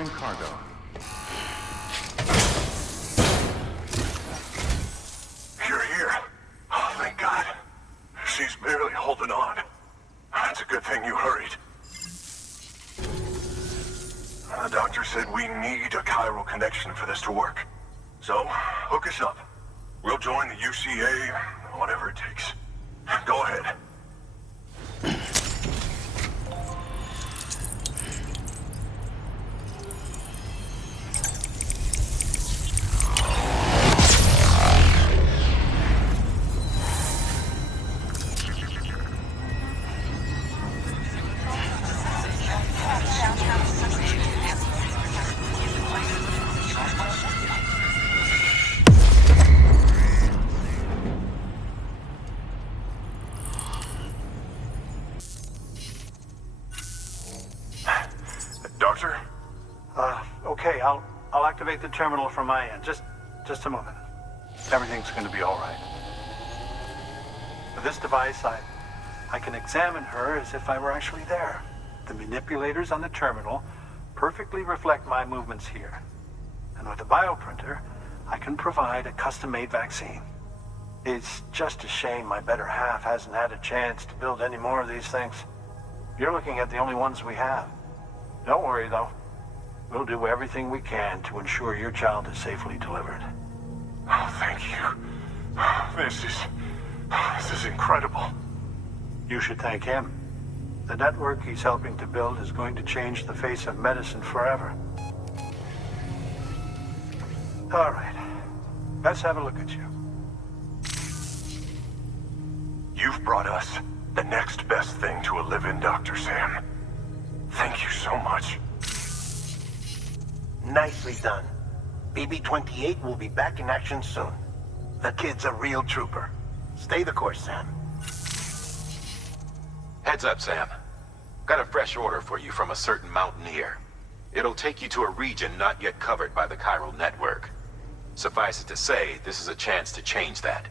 Storing cargo. You're here. Oh, thank God. She's barely holding on. It's a good thing you hurried. The doctor said we need a chiral connection for this to work. So, hook us up. We'll join the UCA, whatever it takes. Go ahead. Doctor? Okay, I'll activate the terminal from my end. Just a moment. Everything's going to be all right. With this device, I can examine her as if I were actually there. The manipulators on the terminal perfectly reflect my movements here. And with the bioprinter, I can provide a custom-made vaccine. It's just a shame my better half hasn't had a chance to build any more of these things. You're looking at the only ones we have. Don't worry, though. We'll do everything we can to ensure your child is safely delivered. Oh, thank you. This is incredible. You should thank him. The network he's helping to build is going to change the face of medicine forever. All right. Let's have a look at you. You've brought us the next best thing to a live-in, Dr. Sam. Thank you so much. Nicely done. BB-28 will be back in action soon. The kid's a real trooper. Stay the course, Sam. Heads up, Sam. Got a fresh order for you from a certain mountaineer. It'll take you to a region not yet covered by the chiral network. Suffice it to say, this is a chance to change that.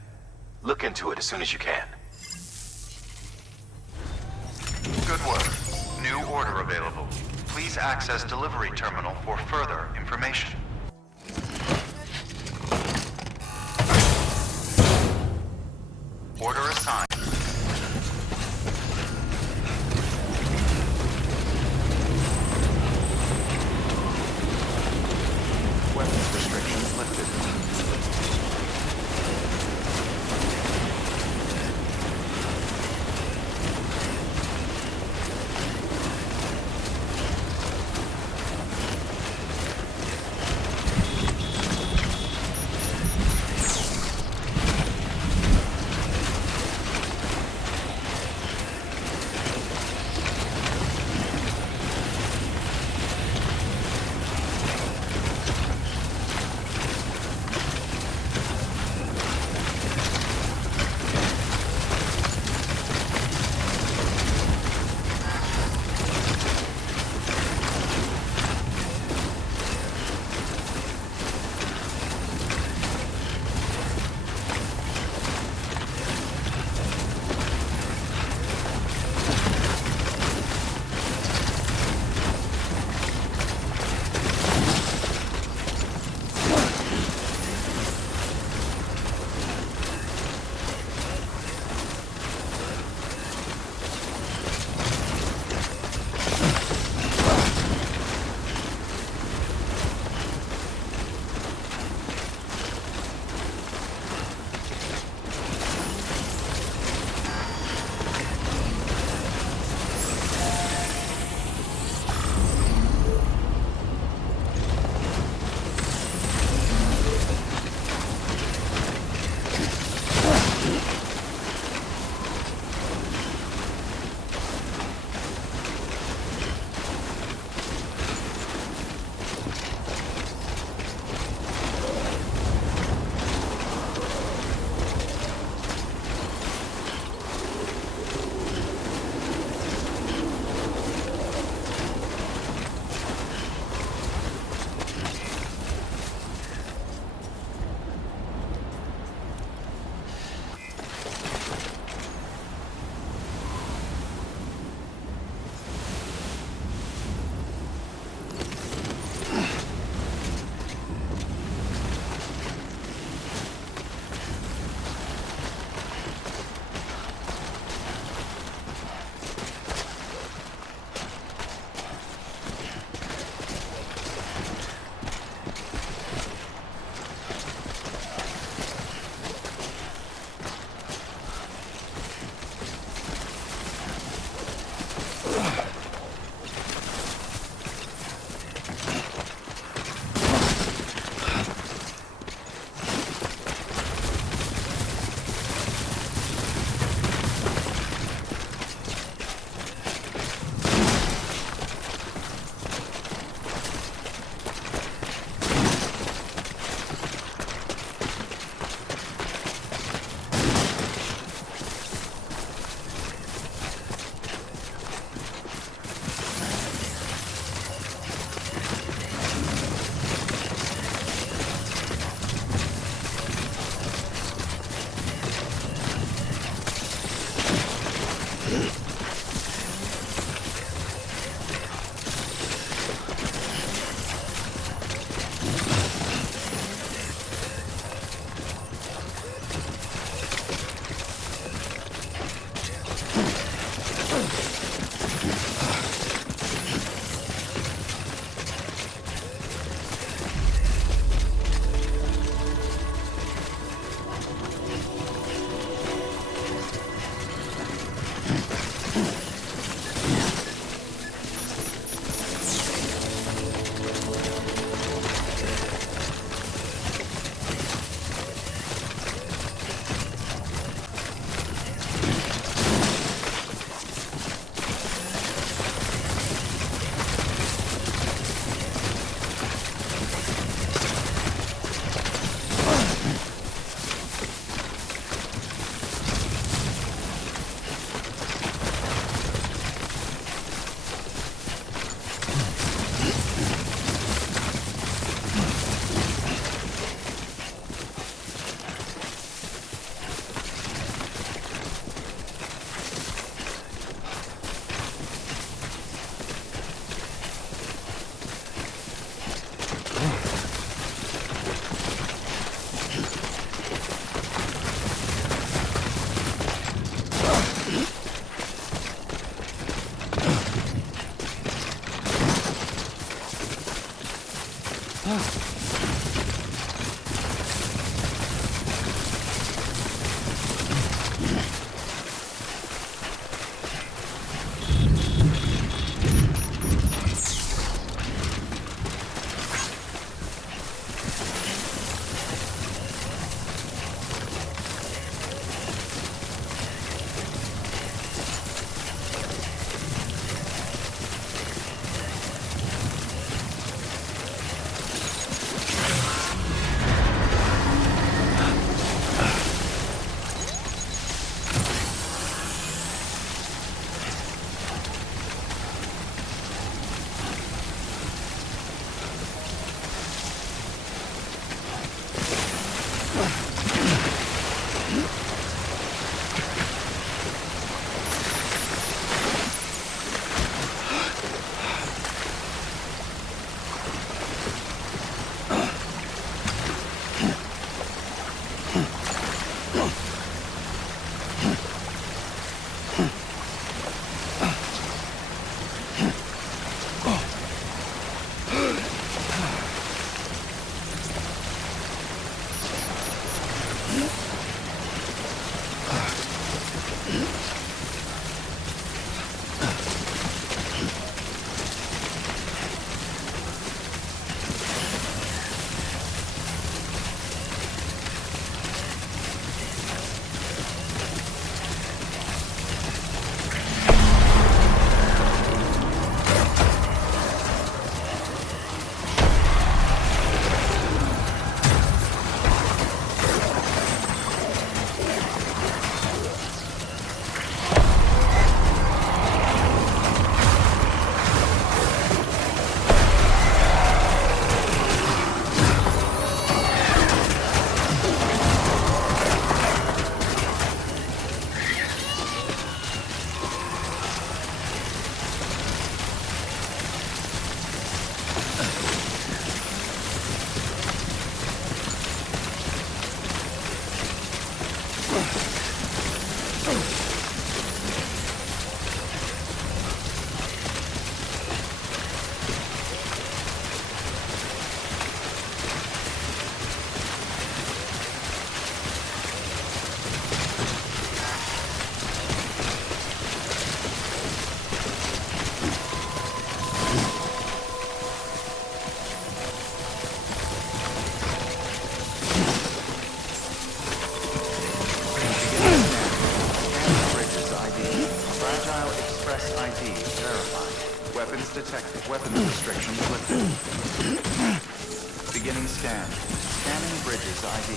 Look into it as soon as you can. Good work. New order available. Please access delivery terminal for further information. Order assigned. Weapons restrictions lifted. Weapons detected. Weapons restrictions lifted. Beginning scan. Scanning bridges ID.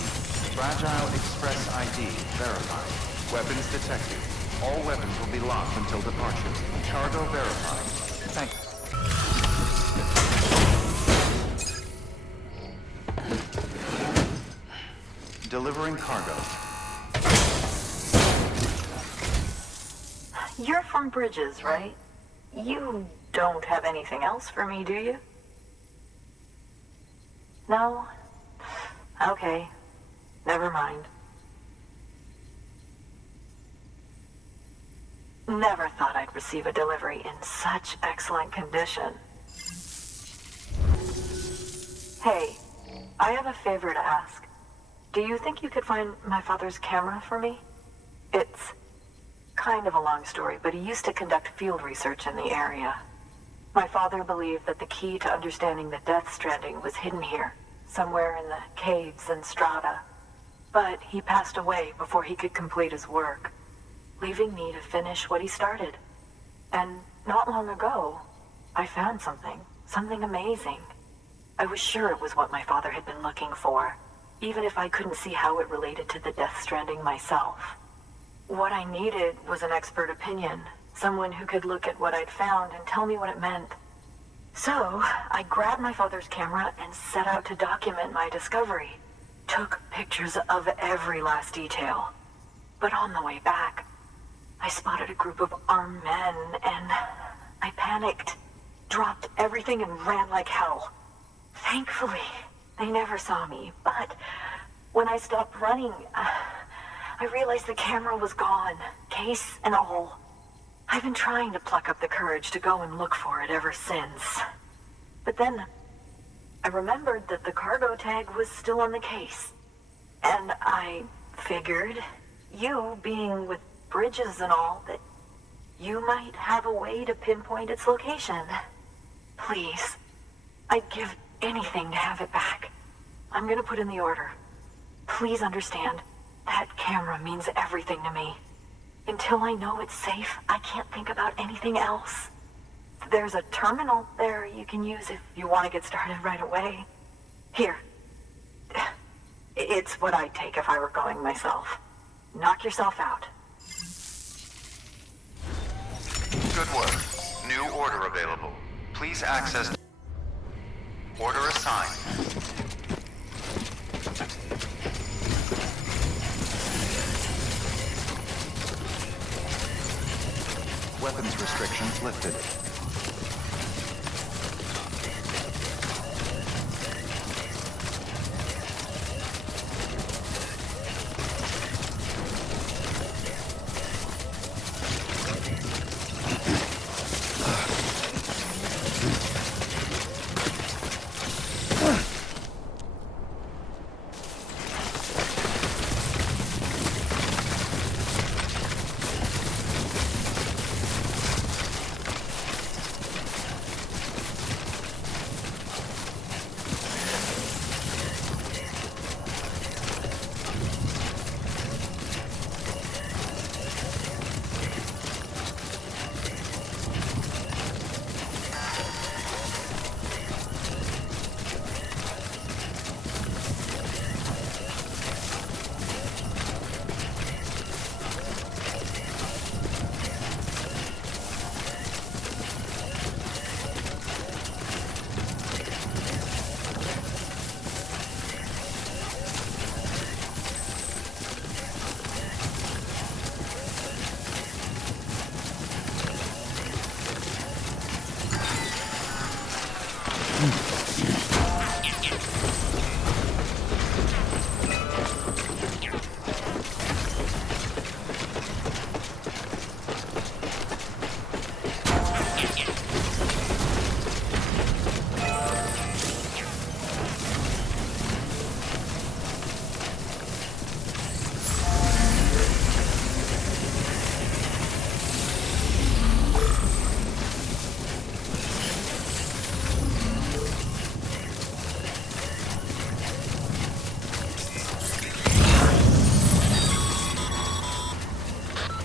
Fragile Express ID verified. Weapons detected. All weapons will be locked until departure. Cargo verified. Thank you. Delivering cargo. You're from Bridges, right? You don't have anything else for me, do you? No? Okay. Never mind. Never thought I'd receive a delivery in such excellent condition. Hey, I have a favor to ask. Do you think you could find my father's camera for me? It's kind of a long story, but he used to conduct field research in the area. My father believed that the key to understanding the Death Stranding was hidden here, somewhere in the caves and strata. But he passed away before he could complete his work, leaving me to finish what he started. And not long ago, I found something amazing. I was sure it was what my father had been looking for, even if I couldn't see how it related to the Death Stranding myself. What I needed was an expert opinion, someone who could look at what I'd found and tell me what it meant. So, I grabbed my father's camera and set out to document my discovery. Took pictures of every last detail. But on the way back, I spotted a group of armed men and I panicked, dropped everything and ran like hell. Thankfully, they never saw me, but when I stopped running, I realized the camera was gone, case and all. I've been trying to pluck up the courage to go and look for it ever since. But then, I remembered that the cargo tag was still on the case. And I figured, you being with Bridges and all, that you might have a way to pinpoint its location. Please, I'd give anything to have it back. I'm gonna put in the order. Please understand, that camera means everything to me. Until I know it's safe, I can't think about anything else. There's a terminal there you can use if you want to get started right away. Here. It's what I'd take if I were going myself. Knock yourself out. Good work. New order available. Please access... Order assigned. Weapons restrictions lifted.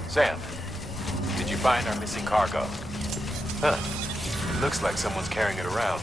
Sam, did you find our missing cargo? Huh. It looks like someone's carrying it around.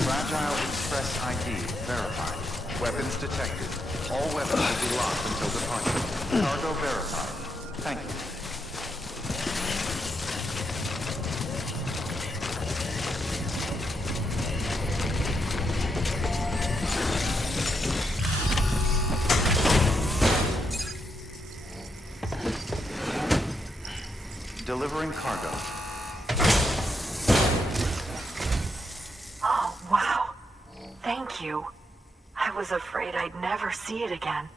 Fragile Express ID verified. Weapons detected. All weapons will be locked until departure. Cargo verified. Thank you. Delivering cargo. Oh, wow. Thank you. I was afraid I'd never see it again.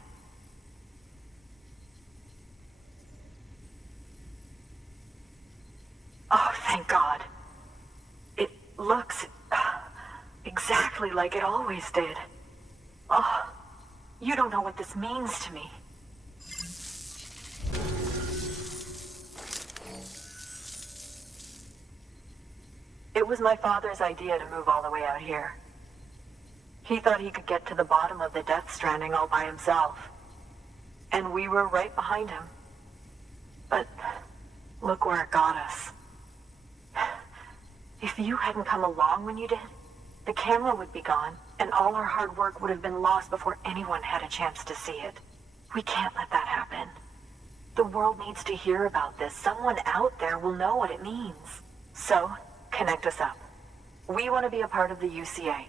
Oh, thank God. It looks exactly like it always did. Oh, you don't know what this means to me. It was my father's idea to move all the way out here. He thought he could get to the bottom of the Death Stranding all by himself. And we were right behind him. But look where it got us. If you hadn't come along when you did, the camera would be gone, and all our hard work would have been lost before anyone had a chance to see it. We can't let that happen. The world needs to hear about this. Someone out there will know what it means. So, connect us up. We want to be a part of the UCA.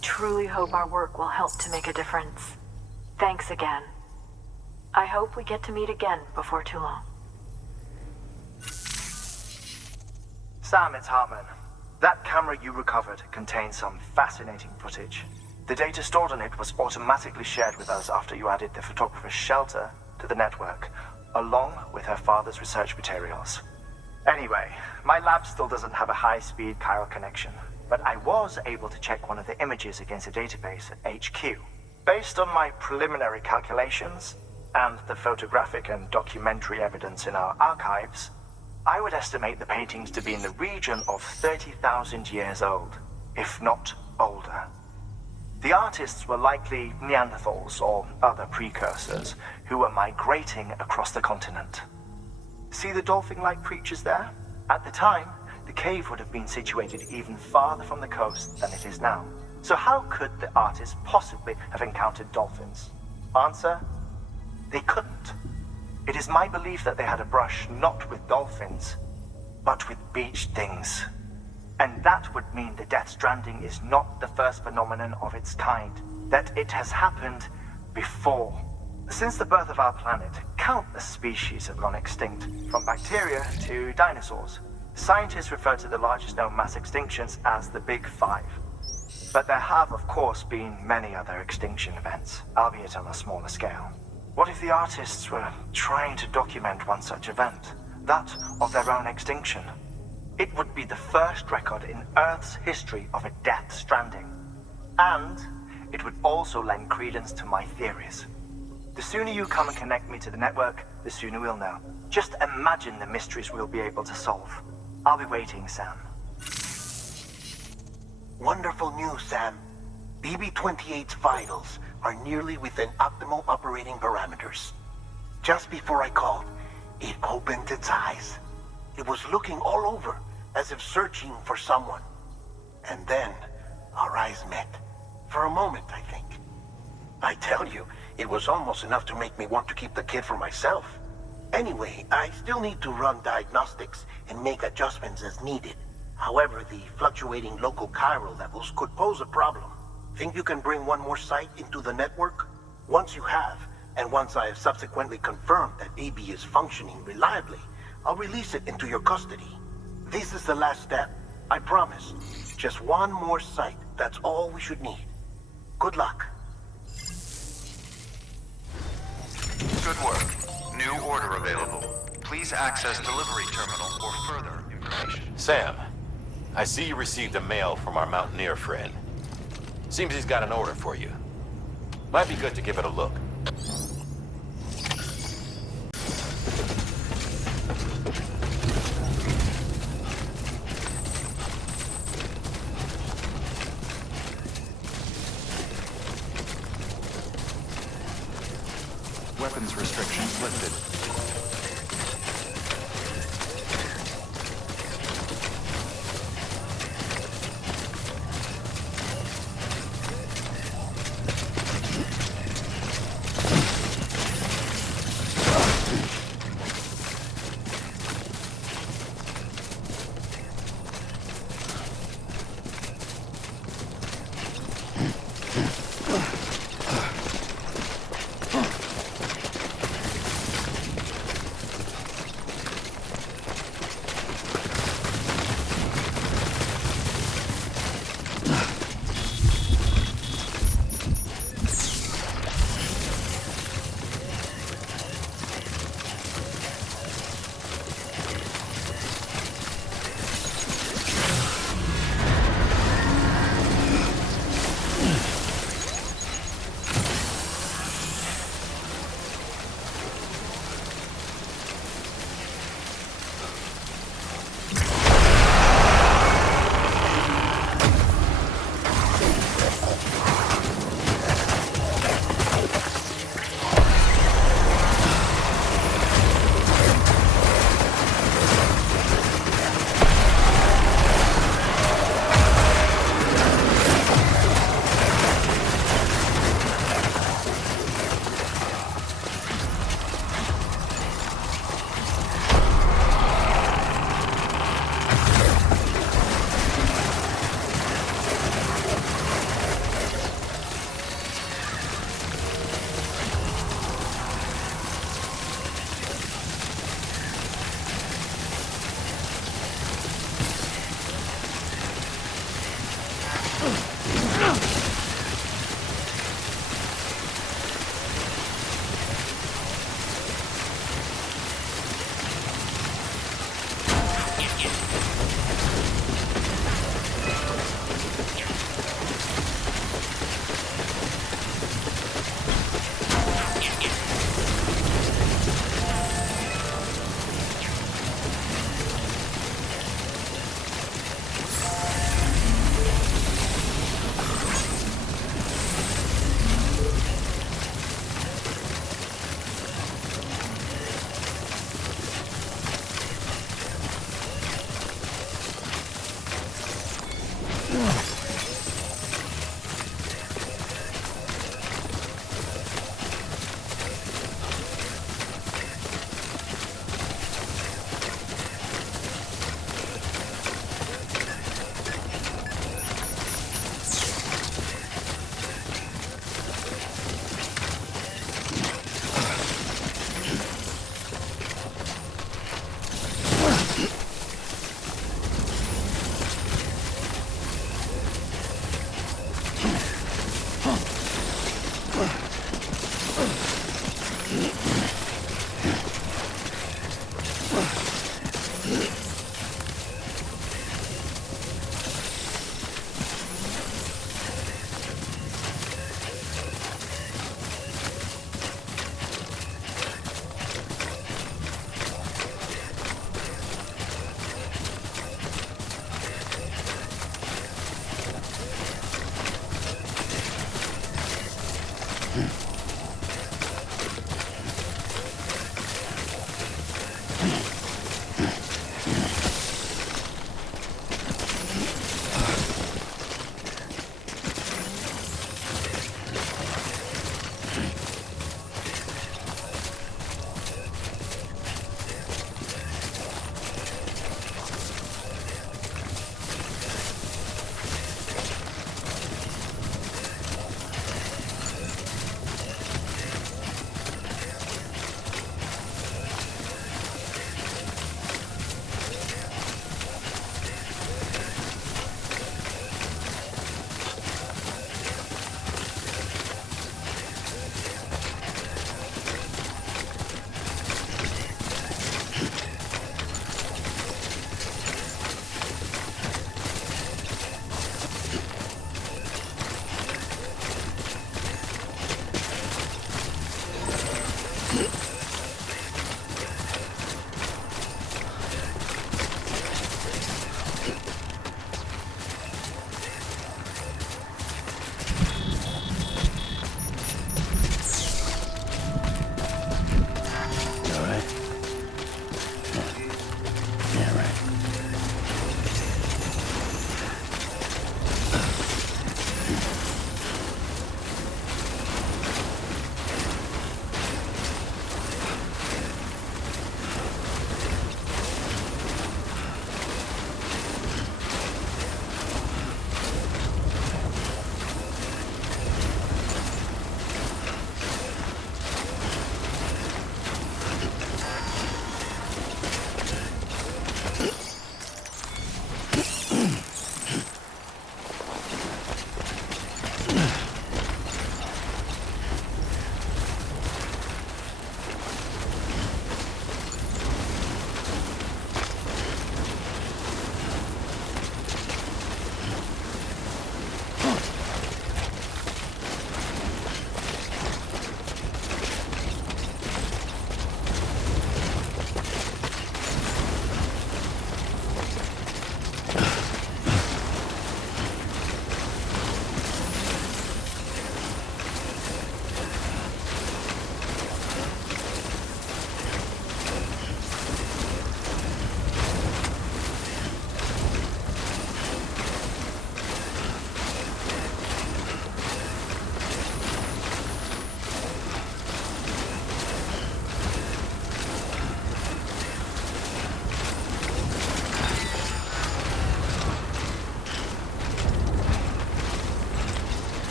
truly hope our work will help to make a difference. Thanks again. I hope we get to meet again before too long. Sam, it's Hartman. That camera you recovered contains some fascinating footage. The data stored on it was automatically shared with us after you added the photographer's shelter to the network, along with her father's research materials. Anyway, my lab still doesn't have a high-speed chiral connection, but I was able to check one of the images against a database at HQ. Based on my preliminary calculations, and the photographic and documentary evidence in our archives, I would estimate the paintings to be in the region of 30,000 years old, if not older. The artists were likely Neanderthals or other precursors who were migrating across the continent. See the dolphin-like creatures there? At the time, the cave would have been situated even farther from the coast than it is now. So how could the artists possibly have encountered dolphins? Answer: they couldn't. It is my belief that they had a brush not with dolphins, but with beach things. And that would mean the Death Stranding is not the first phenomenon of its kind, that it has happened before. Since the birth of our planet, countless species have gone extinct, from bacteria to dinosaurs. Scientists refer to the largest known mass extinctions as the Big Five. But there have, of course, been many other extinction events, albeit on a smaller scale. What if the artists were trying to document one such event, that of their own extinction? It would be the first record in Earth's history of a Death Stranding. And it would also lend credence to my theories. The sooner you come and connect me to the network, the sooner we'll know. Just imagine the mysteries we'll be able to solve. I'll be waiting, Sam. Wonderful news, Sam. BB-28's vitals are nearly within optimal operating parameters. Just before I called, it opened its eyes. It was looking all over, as if searching for someone. And then, our eyes met. For a moment, I think. I tell you, it was almost enough to make me want to keep the kid for myself. Anyway, I still need to run diagnostics and make adjustments as needed. However, the fluctuating local chiral levels could pose a problem. Think you can bring one more site into the network? Once you have, and once I have subsequently confirmed that BB is functioning reliably, I'll release it into your custody. This is the last step, I promise. Just one more site, that's all we should need. Good luck. Good work. New order available. Please access delivery terminal for further information. Sam, I see you received a mail from our mountaineer friend. Seems he's got an order for you. Might be good to give it a look. Weapons restrictions lifted.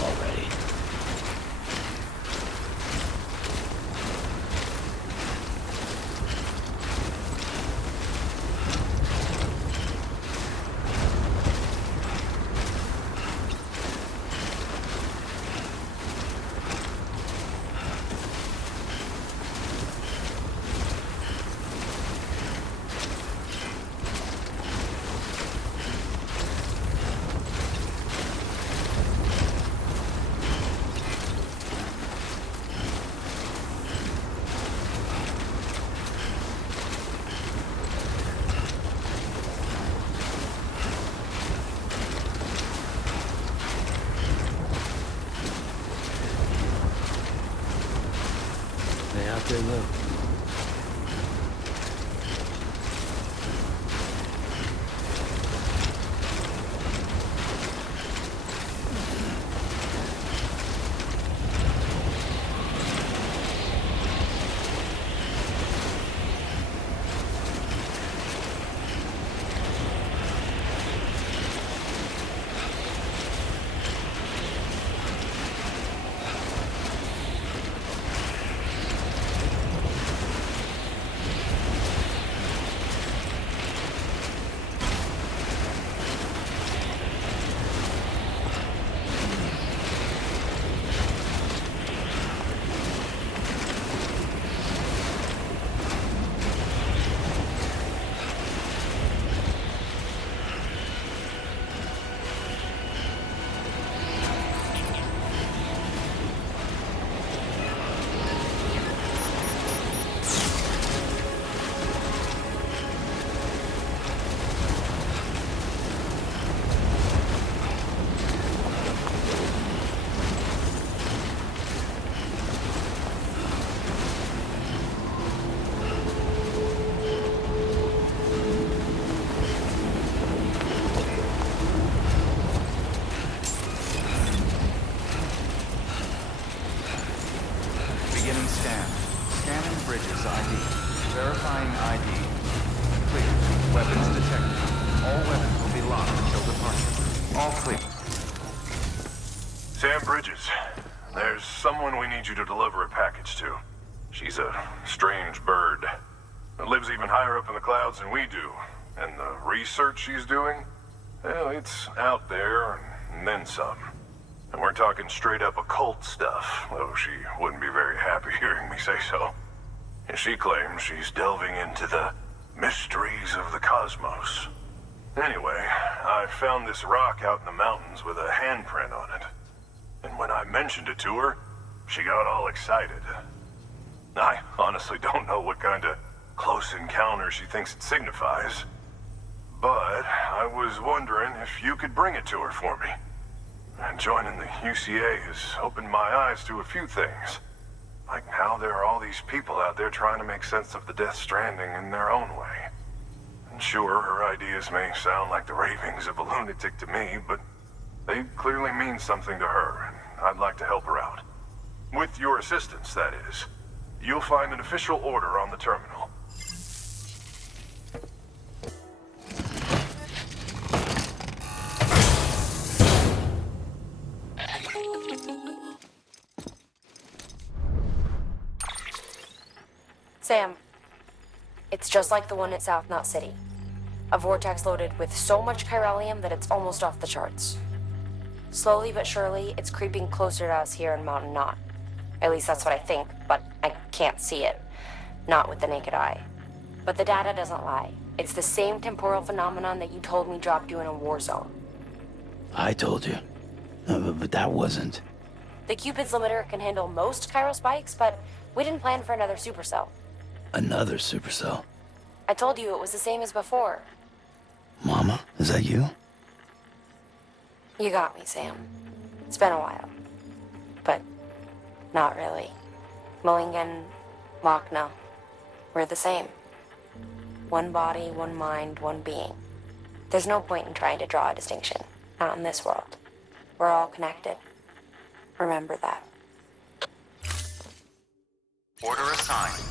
already. Stay out there, look. Beginning scan. Scanning bridges ID. Verifying ID. Clear. Weapons detected. All weapons will be locked until departure. All clear. Sam Bridges, there's someone we need you to deliver a package to. She's a strange bird that lives even higher up in the clouds than we do. And the research she's doing, well, it's out there and then some. And we're talking straight up occult stuff, though she wouldn't be very happy hearing me say so. And she claims she's delving into the mysteries of the cosmos. Anyway, I found this rock out in the mountains with a handprint on it. And when I mentioned it to her, she got all excited. I honestly don't know what kind of close encounter she thinks it signifies. But I was wondering if you could bring it to her for me. And joining the UCA has opened my eyes to a few things. Like how there are all these people out there trying to make sense of the Death Stranding in their own way. And sure, her ideas may sound like the ravings of a lunatic to me, but they clearly mean something to her, and I'd like to help her out. With your assistance, that is. You'll find an official order on the terminal. Sam, it's just like the one at South Knot City. A vortex loaded with so much chiralium that it's almost off the charts. Slowly but surely, it's creeping closer to us here in Mountain Knot. At least that's what I think, but I can't see it. Not with the naked eye. But the data doesn't lie. It's the same temporal phenomenon that you told me dropped you in a war zone. I told you. But that wasn't. The Cupid's limiter can handle most chiral spikes, but we didn't plan for another supercell. Another supercell. I told you it was the same as before. Mama, is that you? You got me, Sam. It's been a while. But not really. Mulligan, Lochna, we're the same. One body, one mind, one being. There's no point in trying to draw a distinction. Not in this world. We're all connected. Remember that. Order assigned.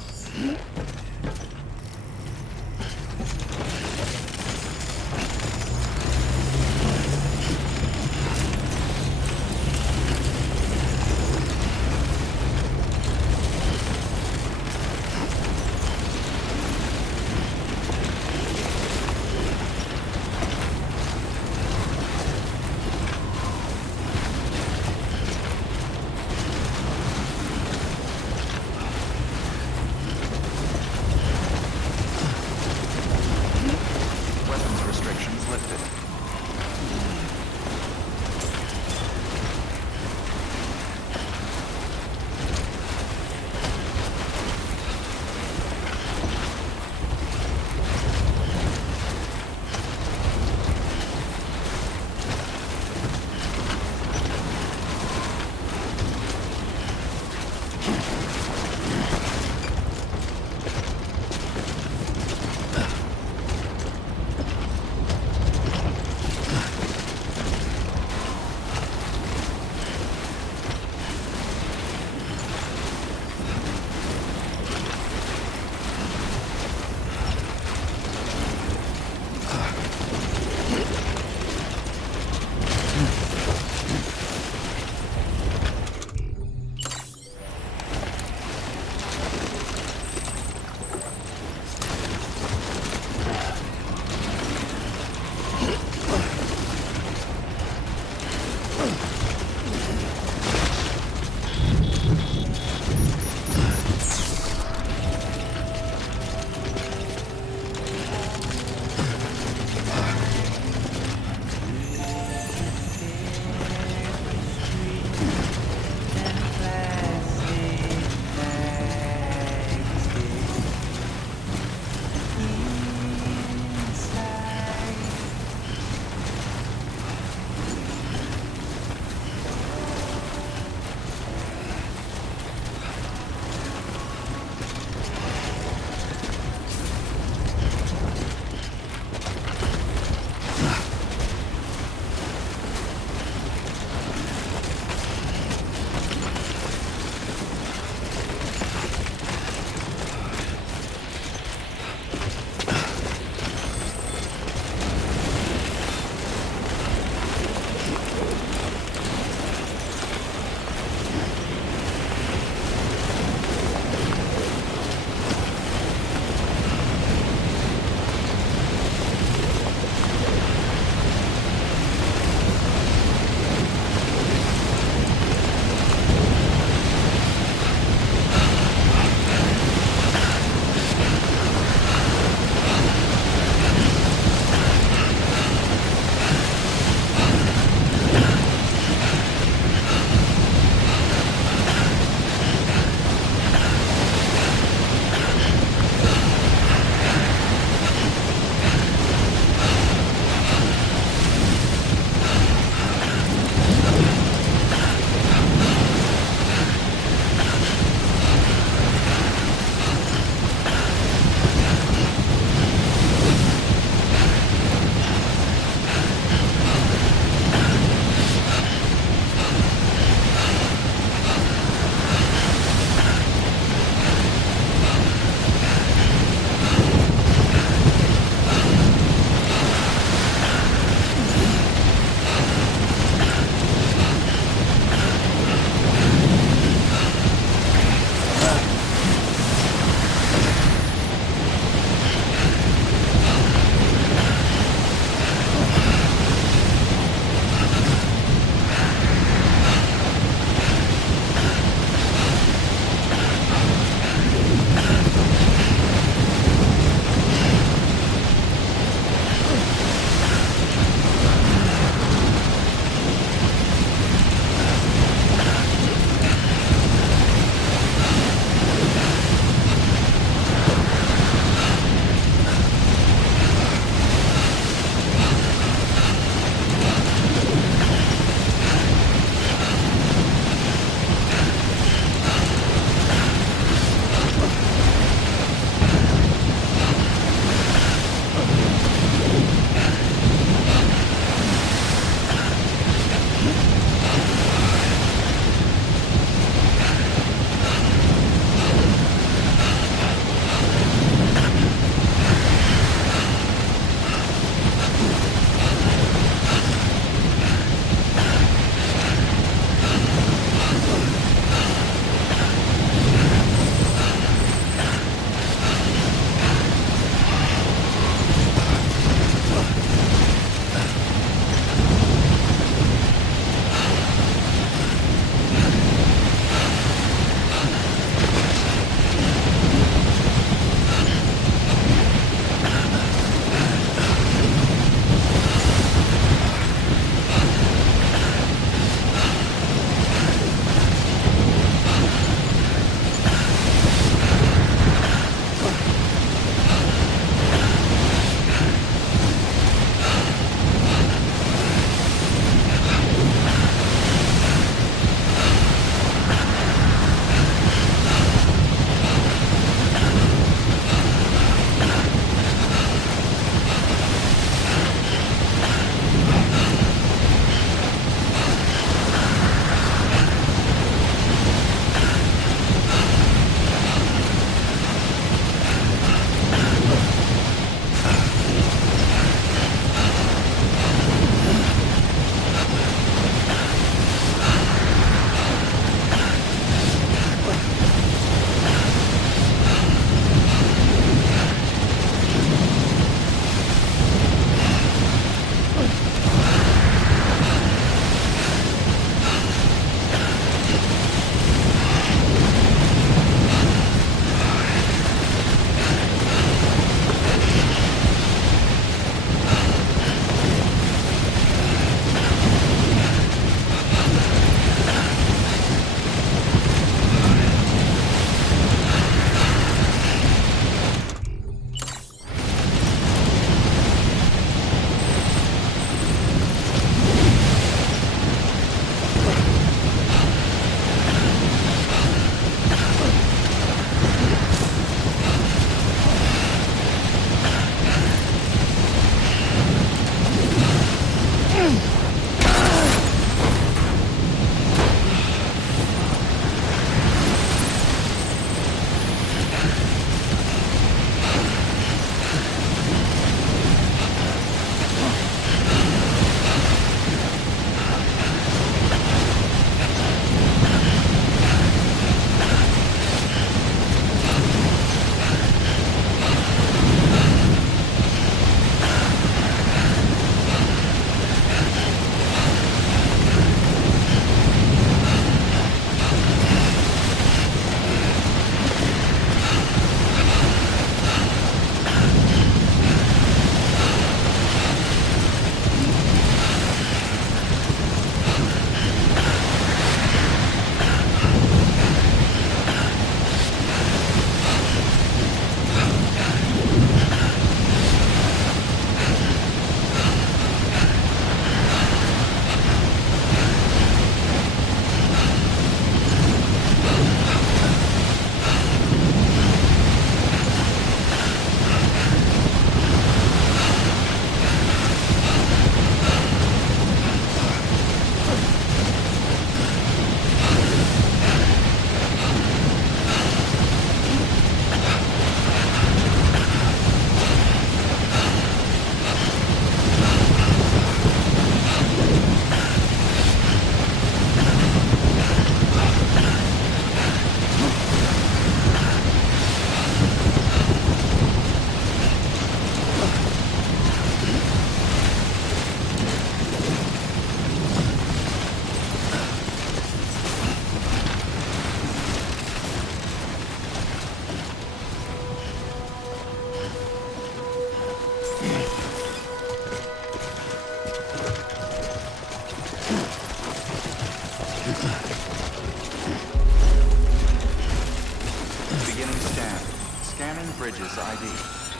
Scanning bridges ID.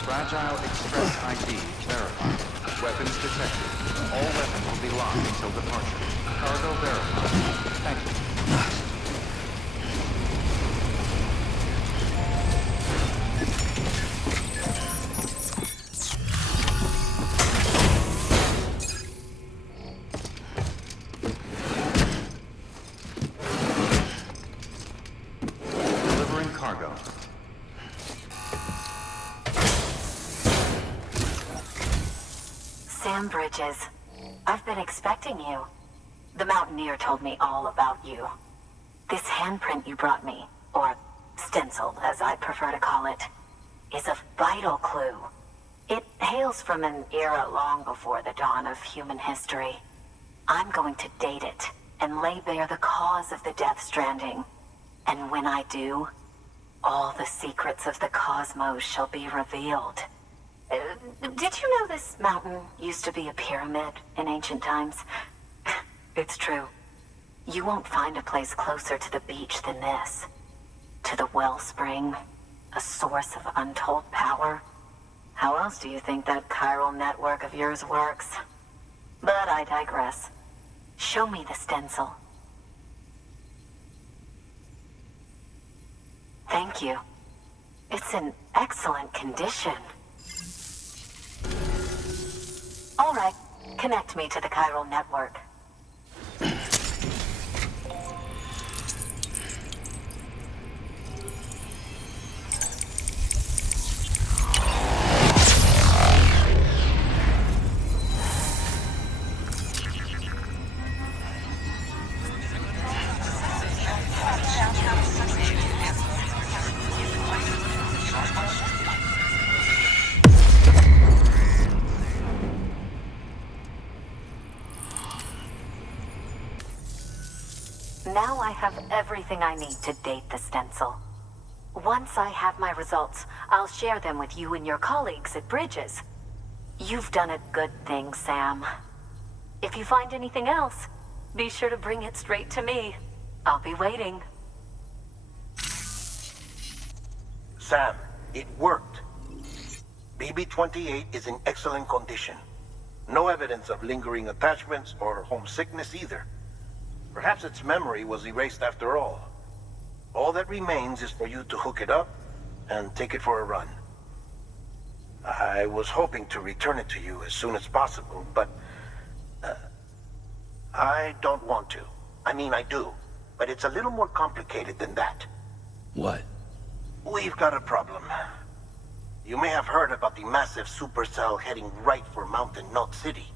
Fragile Express ID verified. Weapons detected. All weapons will be locked until departure. Cargo verified. Thank you. Delivering cargo. Sam Bridges, I've been expecting you. The Mountaineer told me all about you. This handprint you brought me, or stenciled as I prefer to call it, is a vital clue. It hails from an era long before the dawn of human history. I'm going to date it and lay bare the cause of the Death Stranding. And when I do, all the secrets of the cosmos shall be revealed. Did you know this mountain used to be a pyramid in ancient times? It's true. You won't find a place closer to the beach than this. To the wellspring, a source of untold power. How else do you think that chiral network of yours works? But I digress. Show me the stencil. Thank you. It's in excellent condition. All right, connect me to the chiral network. Now I have everything I need to date the stencil. Once I have my results, I'll share them with you and your colleagues at Bridges. You've done a good thing, Sam. If you find anything else, be sure to bring it straight to me. I'll be waiting. Sam, it worked. BB-28 is in excellent condition. No evidence of lingering attachments or homesickness either. Perhaps its memory was erased after all. All that remains is for you to hook it up and take it for a run. I was hoping to return it to you as soon as possible, but I don't want to. I mean, I do, but it's a little more complicated than that. What? We've got a problem. You may have heard about the massive supercell heading right for Mountain Knot City.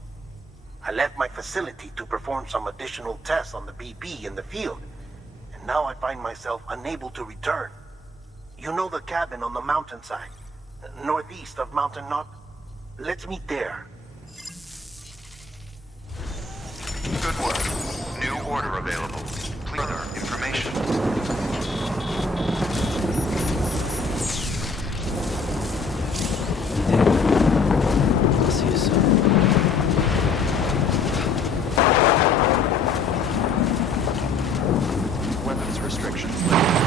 I left my facility to perform some additional tests on the BB in the field, and now I find myself unable to return. You know the cabin on the mountainside, northeast of Mountain Knot? Let's meet there. Good work. New order available. Please further information. I'll see you soon. Weapons restrictions lifted.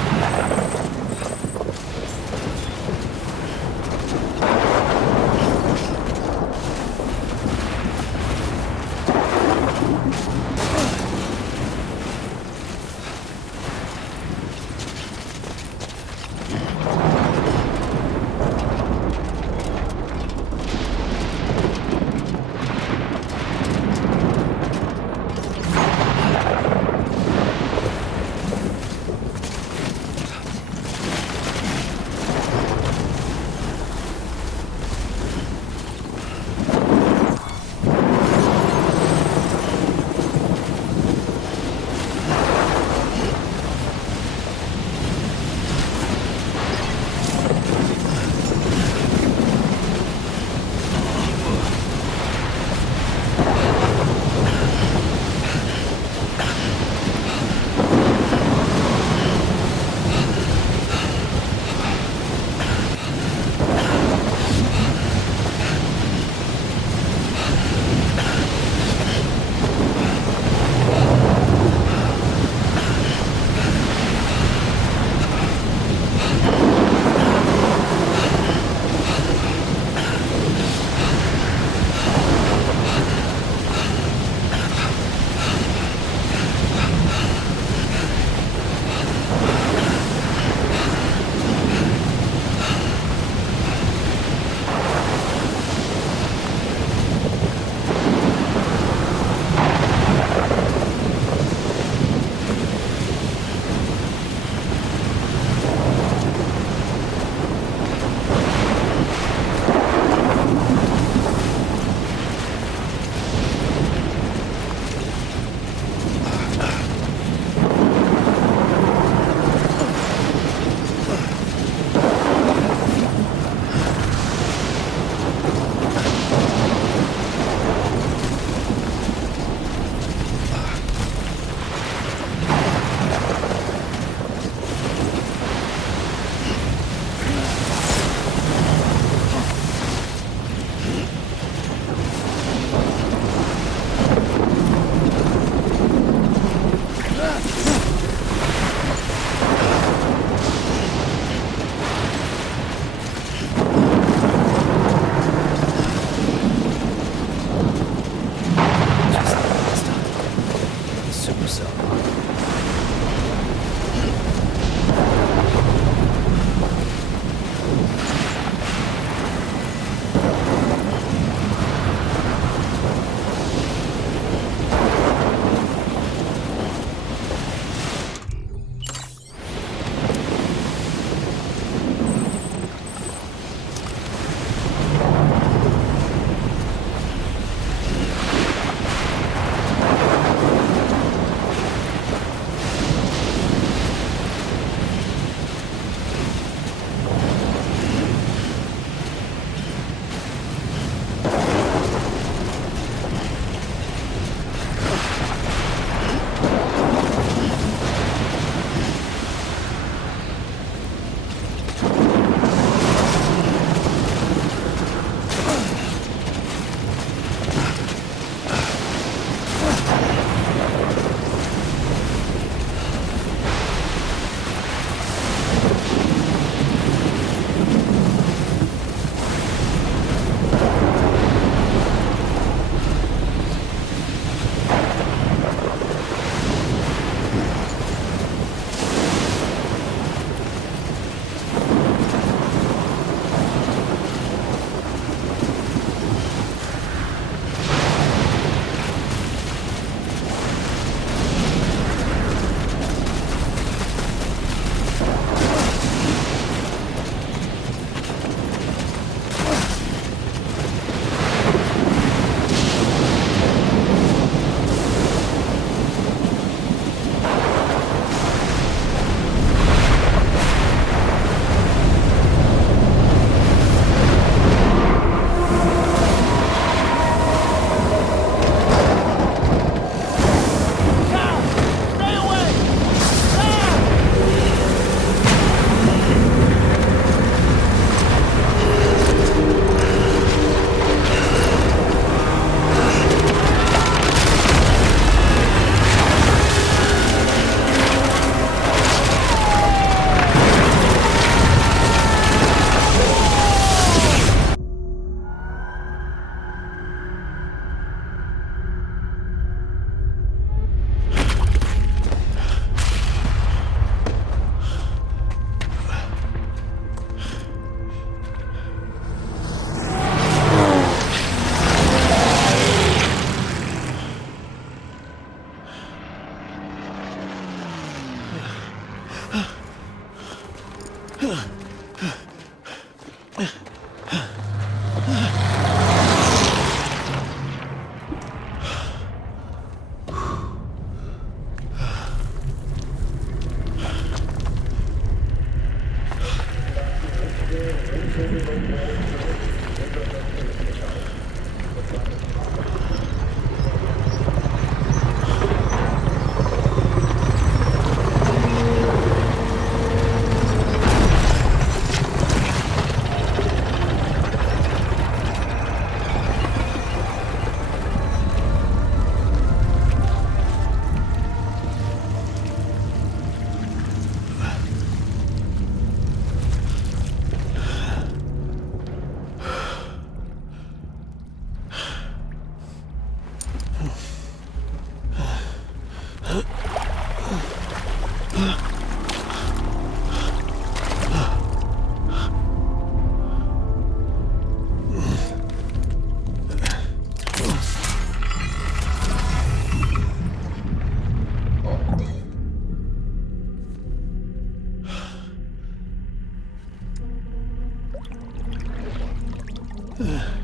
Ugh.